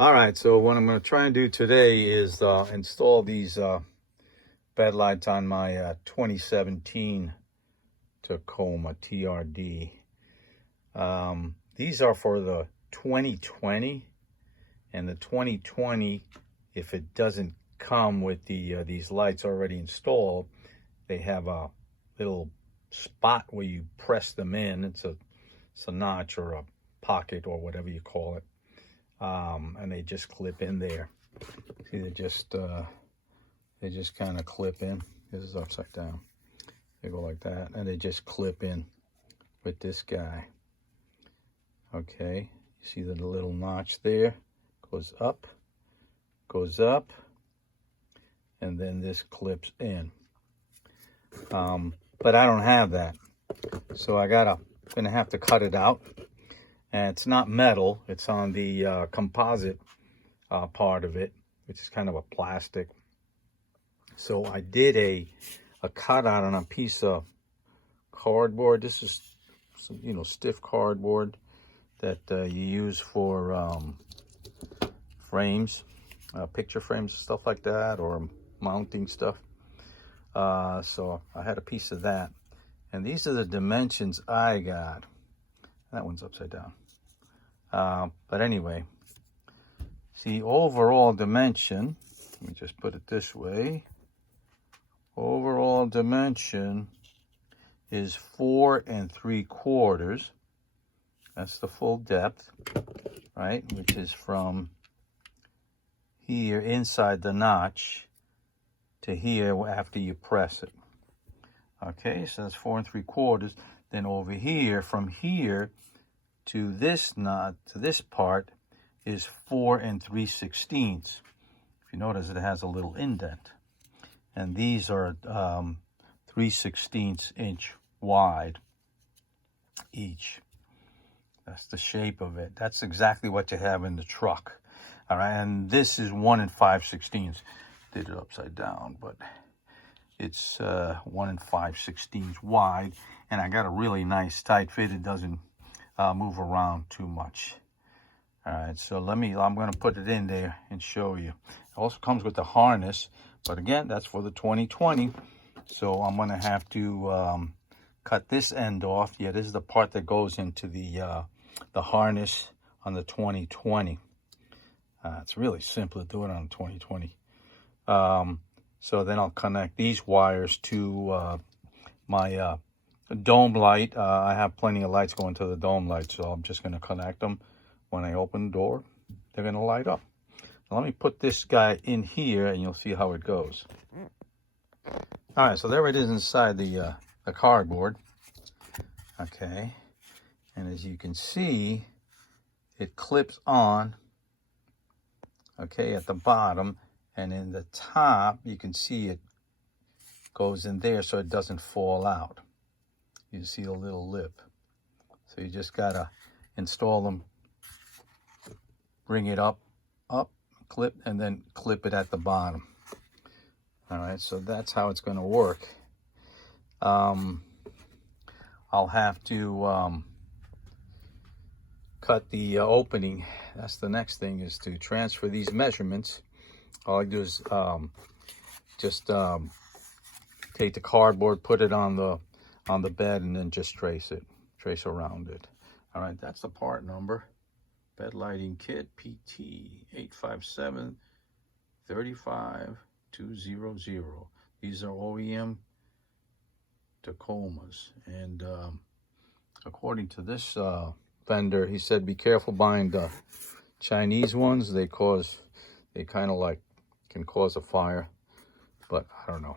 All right, so what I'm going to try and do today is install these bed lights on my 2017 Tacoma TRD. These are for the 2020, and the 2020, if it doesn't come with these lights already installed, they have a little spot where you press them in. It's a notch or a pocket or whatever you call it. And they just clip in there. See, they just kind of clip in. This is upside down. They go like that, and they just clip in with this guy. Okay, you see the little notch there? Goes up, and then this clips in. But I don't have that, so gonna have to cut it out. And it's not metal, it's on the composite part of it, which is kind of a plastic. So I did a cutout on a piece of cardboard. This is some, stiff cardboard that you use for frames, picture frames, stuff like that, or mounting stuff. So I had a piece of that. And these are the dimensions I got. That one's upside down. But anyway, see, overall dimension, let me just put it this way. Overall dimension is 4 3/4. That's the full depth, right? Which is from here inside the notch to here after you press it. Okay, so that's 4 3/4. Then over here, from here to this knot, to this part, is 4 3/16. If you notice, it has a little indent. And these are 3/16 inch wide each. That's the shape of it. That's exactly what you have in the truck. All right, and this is 1 5/16. Did it upside down, but it's 1 5/16 wide, and I got a really nice tight fit. It doesn't move around too much. All right, so I'm going to put it in there and show you. It also comes with the harness, but again, that's for the 2020. So I'm going to have to cut this end off. Yeah, this is the part that goes into the harness on the 2020. It's really simple to do it on the 2020. So then I'll connect these wires to my dome light. I have plenty of lights going to the dome light, so I'm just going to connect them. When I open the door, they're going to light up. Now let me put this guy in here, and you'll see how it goes. All right, so there it is inside the cardboard. Okay, and as you can see, it clips on, okay, at the bottom. And in the top, you can see it goes in there so it doesn't fall out. You see a little lip. So you just gotta install them, bring it up, clip, and then clip it at the bottom. All right, so that's how it's gonna work. I'll have to cut the opening. That's the next thing, is to transfer these measurements. All I do is just take the cardboard, put it on the bed, and then just trace around it. All right, that's the part number. Bed lighting kit PT 857 35200. These are OEM Tacomas, and according to this vendor, he said be careful buying the Chinese ones. They kind of like can cause a fire, but I don't know.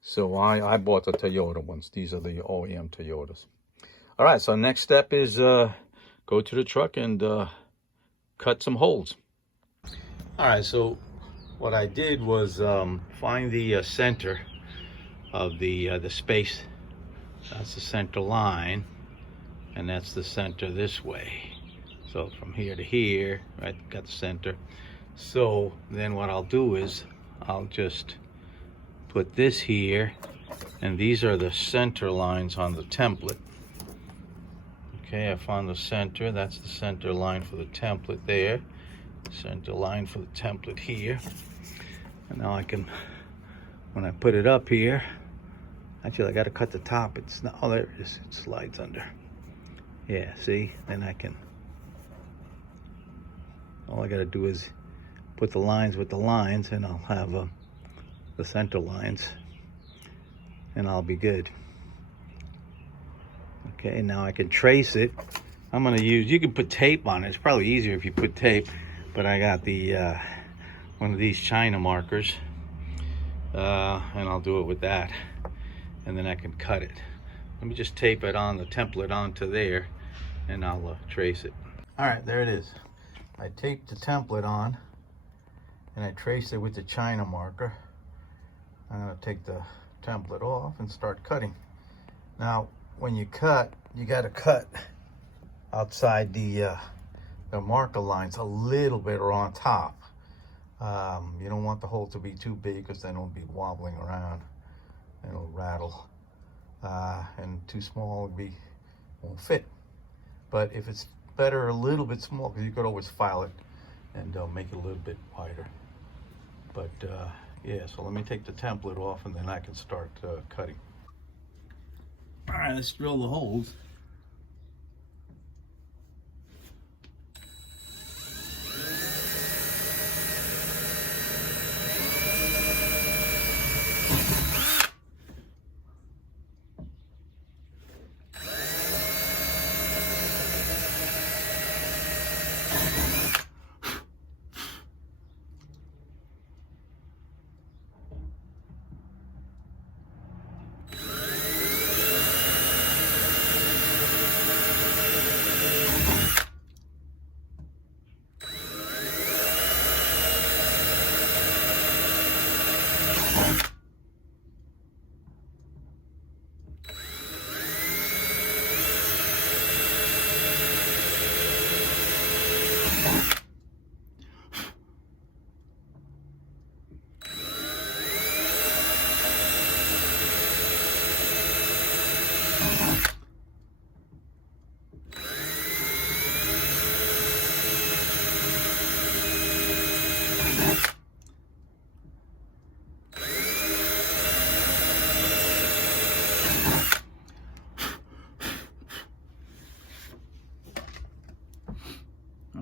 So I bought the Toyota ones. These are the OEM Toyotas. All right, so next step is go to the truck and cut some holes. All right, so what I did was find the center of the space. That's the center line, and that's the center this way. So from here to here, right, got the center. So then what I'll do is I'll just put this here, and these are the center lines on the template. Okay, I found the center. That's the center line for the template there. center line for the template here. And now I can, when I put it up here, actually I got to cut the top. It's not, oh, there it is. It slides under. Yeah, see? Then I can, all I got to do is put the lines with the lines, and I'll have the center lines, and I'll be good. Okay, now I can trace it. I'm gonna use, you can put tape on it. It's probably easier if you put tape, but I got the one of these China markers, and I'll do it with that, and then I can cut it. Let me just tape it on the template onto there, and I'll trace it. All right, there it is. I taped the template on, and I traced it with the China marker. I'm gonna take the template off and start cutting. Now, when you cut, you got to cut outside the marker lines a little bit or on top. You don't want the hole to be too big, because then it'll be wobbling around and it'll rattle. And too small won't fit. But if it's better a little bit small, because you could always file it and make it a little bit wider. But yeah, so let me take the template off, and then I can start cutting. All right, let's drill the holes.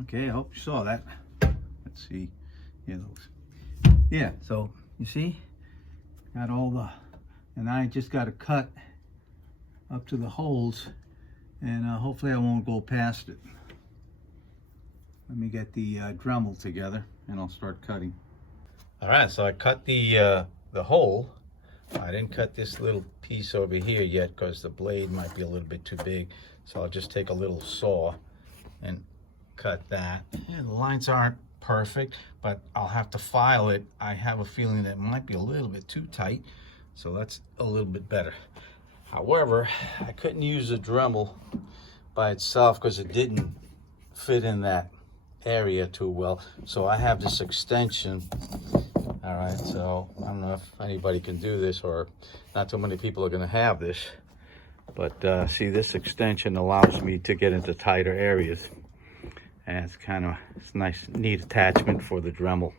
Okay, I hope you saw that. Let's see. Yeah, those. Yeah, so you see, got all the, and I just got to cut up to the holes, and hopefully I won't go past it. Let me get the Dremel together, and I'll start cutting. All right, so I cut the hole. I didn't cut this little piece over here yet, because the blade might be a little bit too big. So I'll just take a little saw and cut that. And the lines aren't perfect, but I'll have to file it. I have a feeling that it might be a little bit too tight, so that's a little bit better. However, I couldn't use the Dremel by itself because it didn't fit in that area too well. So I have this extension. All right, so I don't know if anybody can do this, or not too many people are going to have this, but see, this extension allows me to get into tighter areas. And it's kind of, it's nice, neat attachment for the Dremel.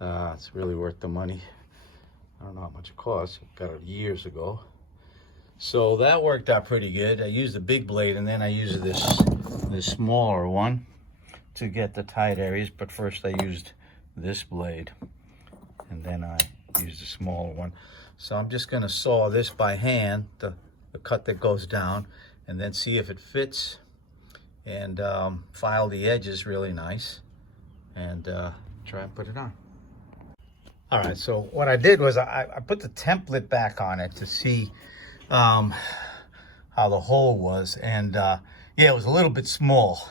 It's really worth the money. I don't know how much it costs. I got it years ago. So that worked out pretty good. I used the big blade, and then I used this smaller one to get the tight areas. But first I used this blade, and then I used the smaller one. So I'm just gonna saw this by hand, the cut that goes down, and then see if it fits, and file the edges really nice, and try and put it on. All right, so what I did was I put the template back on it to see how the hole was, and yeah, it was a little bit small.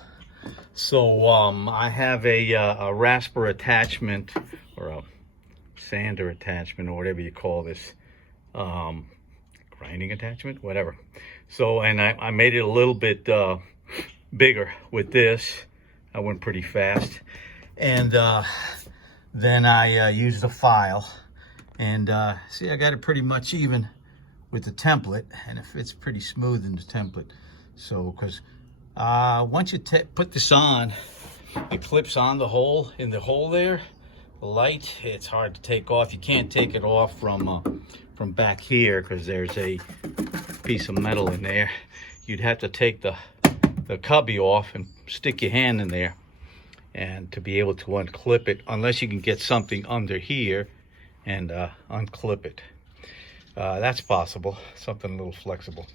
So I have a rasper attachment, or a sander attachment, or whatever you call this, grinding attachment, whatever. So, and I made it a little bit bigger with this. I went pretty fast, and then I used a file, and see, I got it pretty much even with the template, and it fits pretty smooth in the template. So, because once you put this on, it clips on the hole, in the hole there. The light, it's hard to take off. You can't take it off from back here because there's a piece of metal in there. You'd have to take the cubby off and stick your hand in there and to be able to unclip it, unless you can get something under here and unclip it. That's possible, something a little flexible.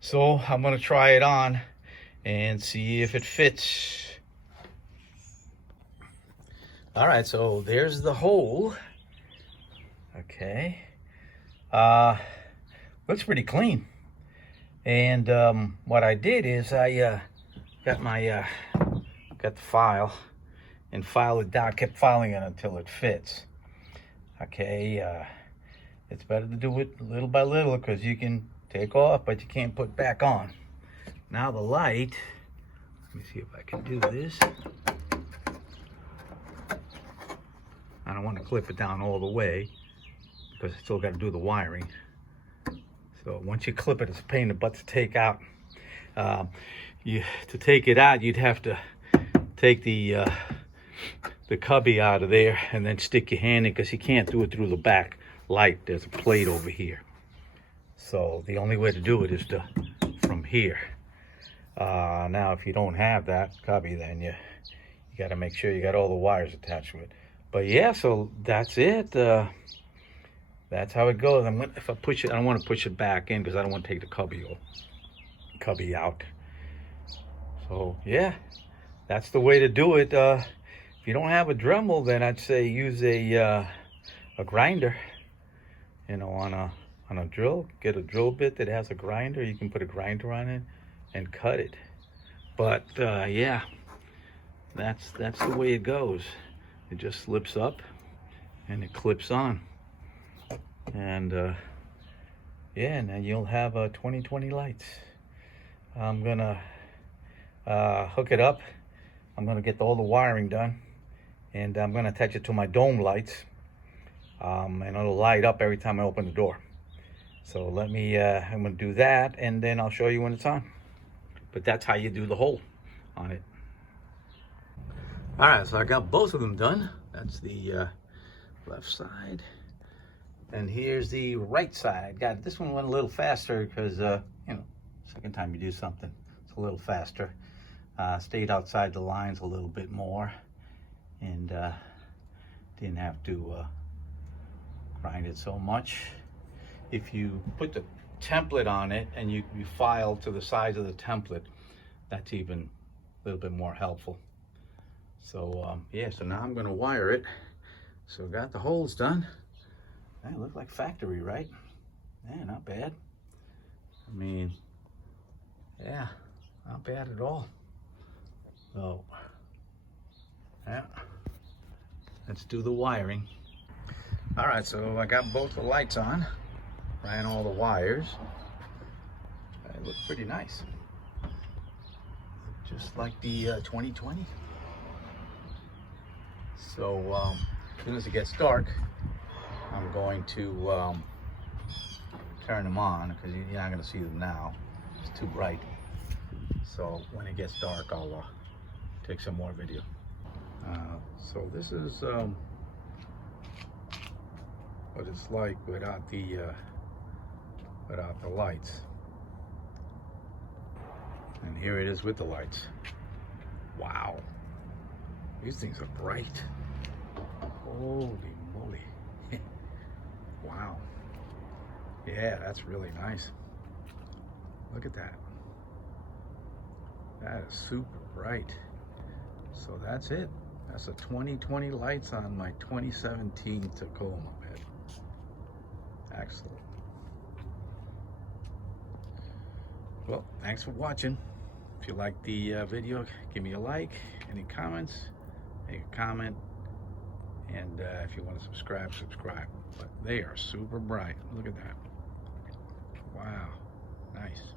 So I'm gonna try it on and see if it fits. All right, so there's the hole. Okay, looks pretty clean. And what I did is I got the file and filed it down, kept filing it until it fits. Okay, it's better to do it little by little because you can take off, but you can't put back on. Now the light, let me see if I can do this. I don't want to clip it down all the way because I still got to do the wiring. So once you clip it, it's a pain in the butt to take out. To take it out, you'd have to take the cubby out of there and then stick your hand in, because you can't do it through the back light. There's a plate over here. So the only way to do it is from here. Now, if you don't have that cubby, then you got to make sure you got all the wires attached to it. But yeah, so that's it. That's how it goes. If I push it, I don't want to push it back in because I don't want to take the cubby out. So yeah, that's the way to do it. If you don't have a Dremel, then I'd say use a grinder. You know, on a drill, get a drill bit that has a grinder. You can put a grinder on it and cut it. But yeah, that's the way it goes. It just slips up and it clips on. And yeah, and then you'll have 20/20 lights. I'm gonna hook it up. I'm gonna get all the wiring done, and I'm gonna attach it to my dome lights, and it'll light up every time I open the door. So I'm gonna do that, and then I'll show you when it's on. But that's how you do the hole on it. All right, so I got both of them done. That's the left side. And here's the right side. Got this one went a little faster because, you know, second time you do something, it's a little faster. Stayed outside the lines a little bit more, and didn't have to grind it so much. If you put the template on it and you file to the size of the template, that's even a little bit more helpful. So yeah, so now I'm gonna wire it. So got the holes done. They look like factory, right? Yeah, not bad. I mean, yeah, not bad at all. So, yeah, let's do the wiring. All right, so I got both the lights on, ran all the wires. They look pretty nice. Just like the 20/20. So, as soon as it gets dark, I'm going to turn them on because you're not going to see them now. It's too bright. So when it gets dark, I'll take some more video. So this is what it's like without the lights. And here it is with the lights. Wow, these things are bright. Holy moly. Wow. Yeah, that's really nice. Look at that. That is super bright. So that's it. That's the 20/20 lights on my 2017 Tacoma bed. Excellent. Well, thanks for watching. If you like the video, give me a like. Any comments, make a comment. And if you want to subscribe. But they are super bright. Look at that. Wow. Nice.